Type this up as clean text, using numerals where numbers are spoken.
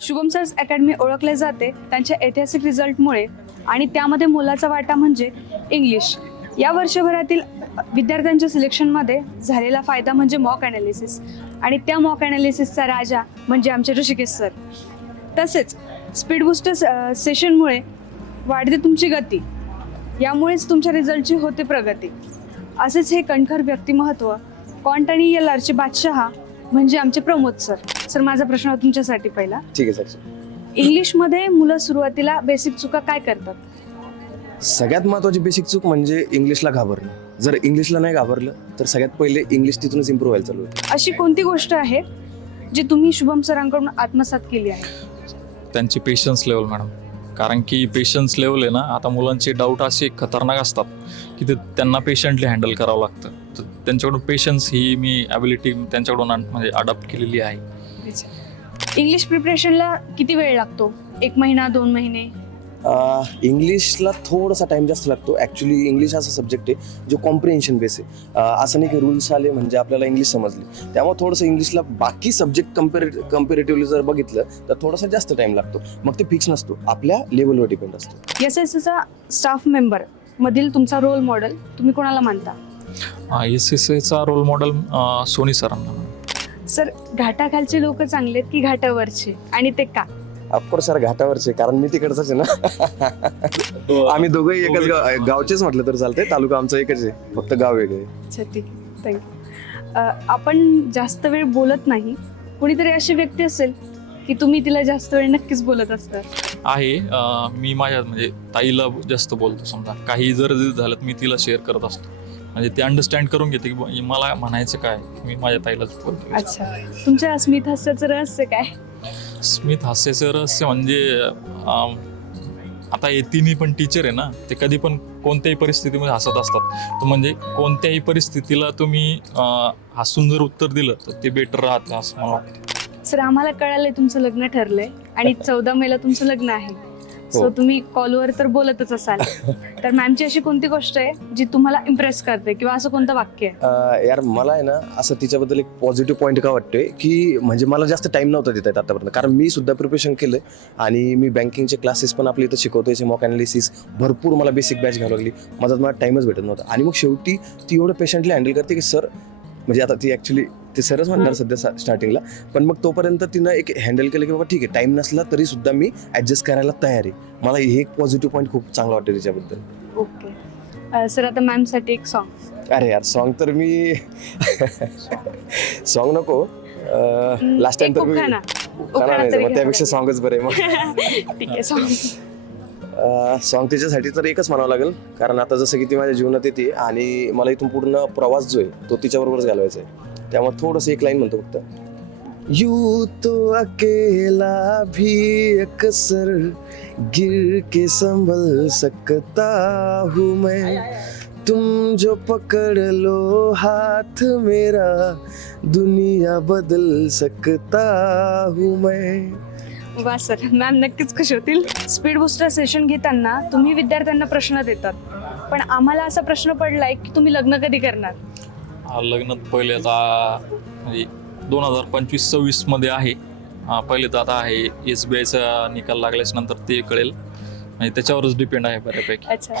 शुभम सर्स अकॅडमी ओळखले जाते त्यांच्या ऐतिहासिक रिझल्टमुळे आणि त्यामध्ये मोलाचा वाटा म्हणजे इंग्लिश. या वर्षभरातील विद्यार्थ्यांच्या सिलेक्शनमध्ये झालेला फायदा म्हणजे मॉक ॲनालिसिस आणि त्या मॉक ॲनालिसिसचा राजा म्हणजे आमचे ऋषिकेश सर. तसेच स्पीड बूस्टर सेशनमुळे वाढते तुमची गती, यामुळेच तुमच्या रिझल्टची होते प्रगती. असेच हे कणखर व्यक्तिमत्व क्वांट आणि LRचे बादशहा म्हणजे आमचे प्रमोद सर. सर, माझा प्रश्न तुमच्यासाठी पहिला. ठीक आहे सर. इंग्लिशमध्ये मुलं सुरुवातीला बेसिक चुका काय करतात? सगळ्यात महत्त्वाची बेसिक चूक म्हणजे इंग्लिशला घाबरणं. जर इंग्लिशला नाही घाबरलं तर सगळ्यात पहिले इंग्लिश तिथूनच इम्प्रूव्ह व्हायला चालू होतं. अशी कोणती गोष्ट आहे जी तुम्ही शुभम सरांकडून आत्मसात केली आहे? त्यांची पेशन्स लेवल मॅडम. कारण की पेशन्स लेवल आहे ना, आता मुलांचे डाऊट असे खतरनाक असतात की ते त्यांना पेशंटली हँडल करावं लागतं. तर त्यांच्याकडून पेशन्स ही मी ॲबिलिटी त्यांच्याकडून म्हणजे अडॉप्ट केलेली आहे. इंग्लिश प्रिपरेशनला किती वेळ लागतो? 1 महिना, 2 महिने? इंग्लिशला थोडासा टाइम जास्त लागतो. ॲक्च्युली इंग्लिश असा सब्जेक्ट आहे जो कॉम्प्रिहेन्शन बेस आहे. असं नाही की रूल्स आले म्हणजे आपल्याला इंग्लिश समजली. त्यामुळे थोडंसं इंग्लिशला बाकी सब्जेक्ट कम्पेरेटिव्हली जर बघितलं तर थोडासा जास्त टाइम लागतो. मग ते फिक्स नसतो, आपल्या लेवलवर डिपेंड असतो. SSCचा स्टाफ मेंबर मधील तुमचा रोल मॉडेल तुम्ही कोणाला मानता? SSCचा रोल मॉडेल सोनी सरांना. सर, घाटाखालचे लोक चांगलेत की घाटावरचे, आणि ते का? ऑफकोर्स सर, घाटावरचे, कारण मी तिकडचाच आहे ना. आम्ही दोघंही एकाच गावचेच म्हटलं तर चालतंय. तालुका आमचा एकच आहे, फक्त गाव वेगळे. अच्छा, ठीक आहे, थँक्यू. आपण जास्त वेळ बोलत नाही. कुणीतरी अशी व्यक्ती असेल की तुम्ही तिला जास्त वेळ नक्कीच बोलत असता? आहे. मी माझ्या म्हणजे ताईला जास्त बोलतो. समजा काही जर झालं तर मी तिला शेअर करत असतो. म्हणजे ते अंडरस्टँड करून घेते की मला म्हणायचं काय, मी माझ्या ताईलाच बोलतो. अच्छा, तुमच्या स्मित हास्याचं रहस्य काय? स्मित हास्याचं रहस्य म्हणजे आता हे तिन्ही पण टीचर आहे ना, ते कधी पण कोणत्याही परिस्थितीमध्ये हसत असतात. तर म्हणजे कोणत्याही परिस्थितीला तुम्ही हसून जर उत्तर दिलं तर ते बेटर राहतं असं मला वाटतं. सर, आम्हाला कळालंय तुमचं लग्न ठरलंय आणि 14 मेला तुमचं लग्न आहे. सो तुम्ही कॉलवर तर बोलतच असाल. तर मॅमची अशी कोणती गोष्ट आहे जी तुम्हाला इम्प्रेस करते किंवा असं कोणतं वाक्य आहे? यार, मला आहे ना असं तिच्याबद्दल एक पॉझिटिव्ह पॉईंट का वाटतोय की म्हणजे मला जास्त टाइम नव्हता देता येत आतापर्यंत. कारण मी सुद्धा प्रिपरेशन केलं आणि मी बँकिंगचे क्लासेस पण आपल्या इथं शिकवतोय. मॉक ॲनालिसिस भरपूर मला बेसिक बॅच घ्यावं लागली. मला टाइमच भेटत नव्हता. आणि मग शेवटी ती एवढं पेशंटली हँडल करते की सर, म्हणजे आता ती ॲक्च्युली ते सरच म्हणणार सध्या स्टार्टिंगला, पण मग तोपर्यंत तिनं एक हँडल केलं की बाबा ठीक आहे, टाइम नसला तरी सुद्धा मी ॲडजस्ट करायला तयार आहे. मला हे एक पॉझिटिव्ह पॉईंट खूप चांगला वाटतं तिच्याबद्दल. ओके. सर, आता मॅमसाठी एक सॉन्ग. अरे यार, सॉन्ग तर मी सॉन्ग नको. लास्ट टाइम तर मी मग त्यापेक्षा सॉंगच बरं आहे. मग ठीक आहे, सॉन्ग. सॉन्ग तिच्यासाठी तर एकच म्हणावं लागेल, कारण आता जसं की ती माझ्या जीवनात येते आणि मला इथून पूर्ण प्रवास जो आहे तो तिच्याबरोबरच घालवायचा आहे. त्यामुळे थोडंसं एक लाईन म्हणतो फक्त. यू तो अकेला भी अक्सर गिर के संभल सकता हूँ मैं, तुम जो पकड़ लो हाथ मेरा दुनिया बदल सकता हूँ मैं. वा सर, मॅम नक्कीच खुश होतील. स्पीड बूस्टर सेशन घेताना तुम्ही विद्यार्थ्यांना प्रश्न देतात, पण आम्हाला असा प्रश्न पडलाय की तुम्ही लग्न कधी करणार? लग्न पहिले आता म्हणजे 2025-26 मध्ये आहे. पहिले तर आता आहे SBIचा निकाल लागल्याच्या नंतर ते कळेल. म्हणजे त्याच्यावरच डिपेंड आहे बऱ्यापैकी. अच्छा.